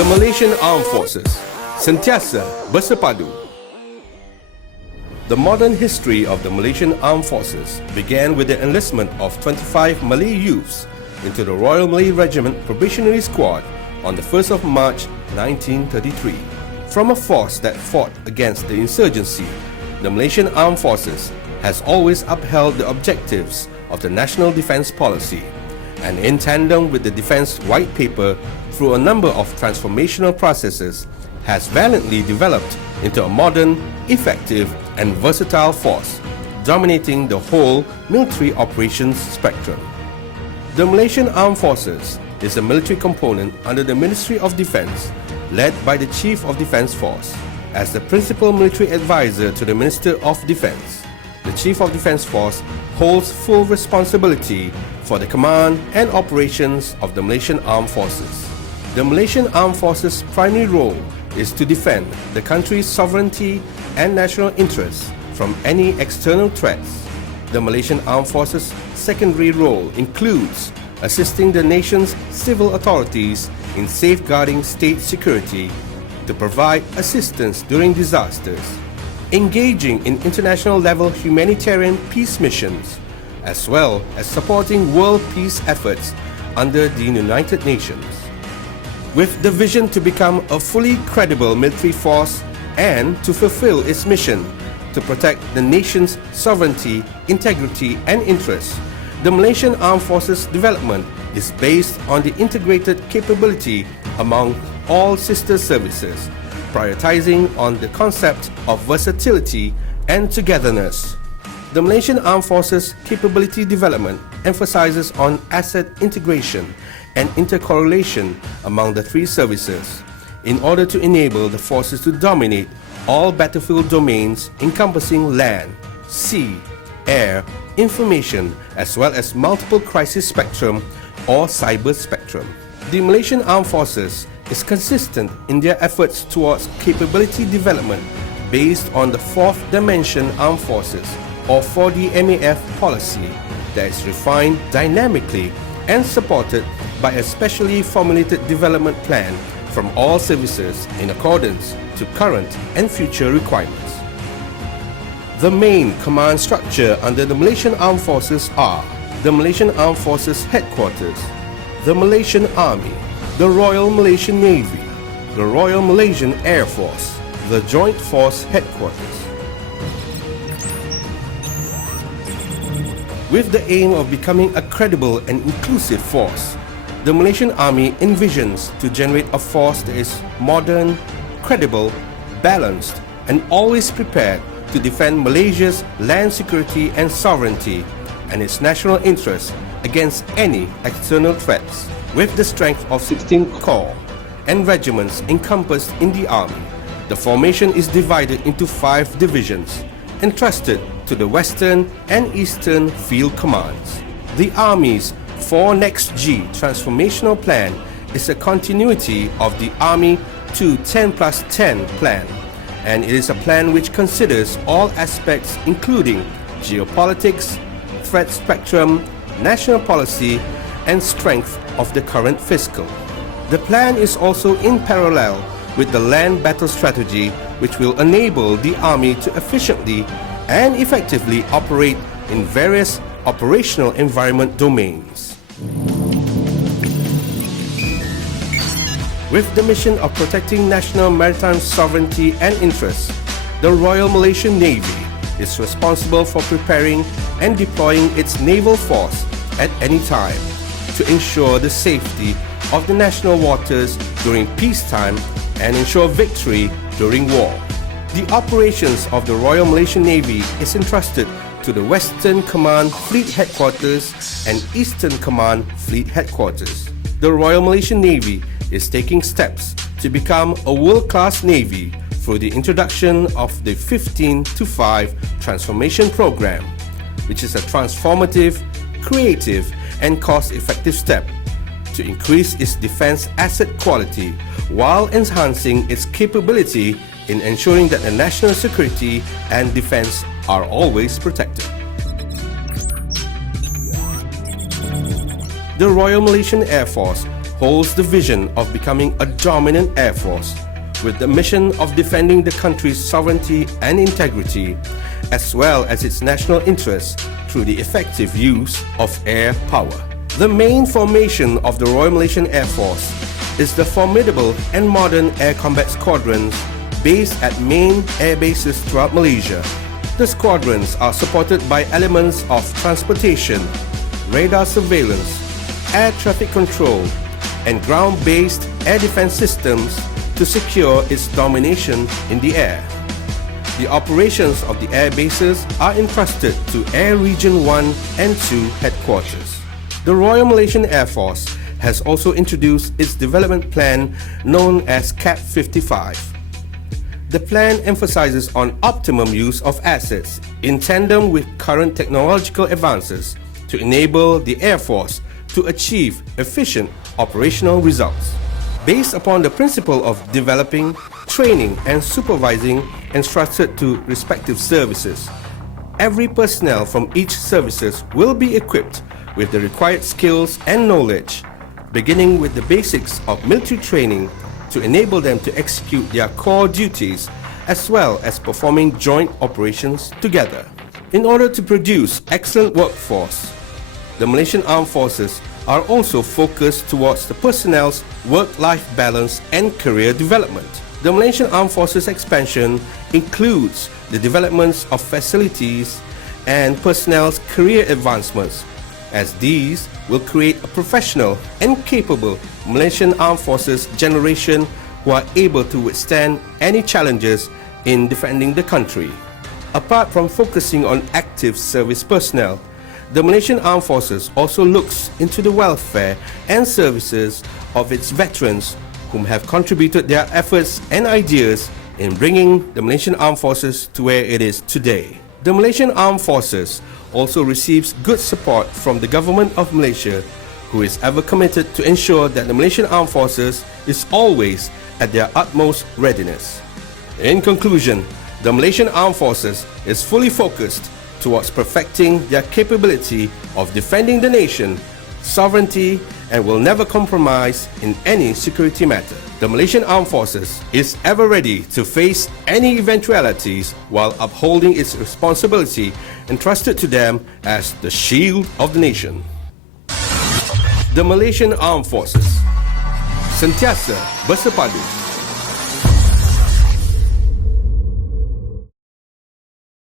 The Malaysian Armed Forces, sentiasa bersepadu. The modern history of the Malaysian Armed Forces began with the enlistment of 25 Malay youths into the Royal Malay Regiment Probationary Squad on the 1st of March 1933. From a force that fought against the insurgency, the Malaysian Armed Forces has always upheld the objectives of the National Defence Policy, and in tandem with the Defence White Paper, through a number of transformational processes, has valiantly developed into a modern, effective and versatile force, dominating the whole military operations spectrum. The Malaysian Armed Forces is a military component under the Ministry of Defence, led by the Chief of Defence Force. As the principal military advisor to the Minister of Defence, the Chief of Defence Force holds full responsibility for the command and operations of the Malaysian Armed Forces. The Malaysian Armed Forces' primary role is to defend the country's sovereignty and national interests from any external threats. The Malaysian Armed Forces' secondary role includes assisting the nation's civil authorities in safeguarding state security, to provide assistance during disasters, engaging in international-level humanitarian peace missions, as well as supporting world peace efforts under the United Nations. With the vision to become a fully credible military force and to fulfill its mission to protect the nation's sovereignty, integrity and interests, the Malaysian Armed Forces development is based on the integrated capability among all sister services, prioritizing on the concept of versatility and togetherness. The Malaysian Armed Forces capability development emphasizes on asset integration and intercorrelation among the three services in order to enable the forces to dominate all battlefield domains encompassing land, sea, air, information, as well as multiple crisis spectrum or cyber spectrum. The Malaysian Armed Forces is consistent in their efforts towards capability development based on the Fourth Dimension Armed Forces or 4DMAF policy that is refined dynamically and supported by a specially formulated development plan from all services in accordance to current and future requirements. The main command structure under the Malaysian Armed Forces are the Malaysian Armed Forces Headquarters, the Malaysian Army, the Royal Malaysian Navy, the Royal Malaysian Air Force, the Joint Force Headquarters. With the aim of becoming a credible and inclusive force, the Malaysian Army envisions to generate a force that is modern, credible, balanced, and always prepared to defend Malaysia's land security and sovereignty and its national interests against any external threats. With the strength of 16 corps and regiments encompassed in the Army, the formation is divided into 5 divisions, entrusted to the Western and Eastern Field Commands. The Army's 4 Next G transformational plan is a continuity of the Army 210+10 plan, and it is a plan which considers all aspects including geopolitics, threat spectrum, national policy, and strength of the current fiscal. The plan is also in parallel with the land battle strategy, which will enable the Army to efficiently and effectively operate in various operational environment domains. With the mission of protecting national maritime sovereignty and interests, the Royal Malaysian Navy is responsible for preparing and deploying its naval force at any time to ensure the safety of the national waters during peacetime and ensure victory during war. The operations of the Royal Malaysian Navy is entrusted to the Western Command Fleet Headquarters and Eastern Command Fleet Headquarters. The Royal Malaysian Navy is taking steps to become a world-class Navy through the introduction of the 15-5 Transformation Program, which is a transformative, creative and cost-effective step to increase its defense asset quality while enhancing its capability in ensuring that the national security and defense are always protected. The Royal Malaysian Air Force holds the vision of becoming a dominant air force with the mission of defending the country's sovereignty and integrity, as well as its national interests through the effective use of air power. The main formation of the Royal Malaysian Air Force is the formidable and modern air combat squadrons based at main air bases throughout Malaysia. The squadrons are supported by elements of transportation, radar surveillance, air traffic control, and ground-based air defense systems to secure its domination in the air. The operations of the air bases are entrusted to Air Region 1 and 2 headquarters. The Royal Malaysian Air Force has also introduced its development plan known as CAP 55. The plan emphasizes on optimum use of assets in tandem with current technological advances to enable the Air Force to achieve efficient operational results. Based upon the principle of developing, training and supervising entrusted to respective services, every personnel from each services will be equipped with the required skills and knowledge, beginning with the basics of military training to enable them to execute their core duties as well as performing joint operations together. In order to produce excellent workforce, the Malaysian Armed Forces are also focused towards the personnel's work-life balance and career development. The Malaysian Armed Forces expansion includes the developments of facilities and personnel's career advancements, as these will create a professional and capable Malaysian Armed Forces generation who are able to withstand any challenges in defending the country. Apart from focusing on active service personnel, the Malaysian Armed Forces also looks into the welfare and services of its veterans whom have contributed their efforts and ideas in bringing the Malaysian Armed Forces to where it is today. The Malaysian Armed Forces also receives good support from the Government of Malaysia, who is ever committed to ensure that the Malaysian Armed Forces is always at their utmost readiness. In conclusion, the Malaysian Armed Forces is fully focused towards perfecting their capability of defending the nation, sovereignty, and will never compromise in any security matter. The Malaysian Armed Forces is ever ready to face any eventualities while upholding its responsibility entrusted to them as the shield of the nation. The Malaysian Armed Forces sentiasa bersepadu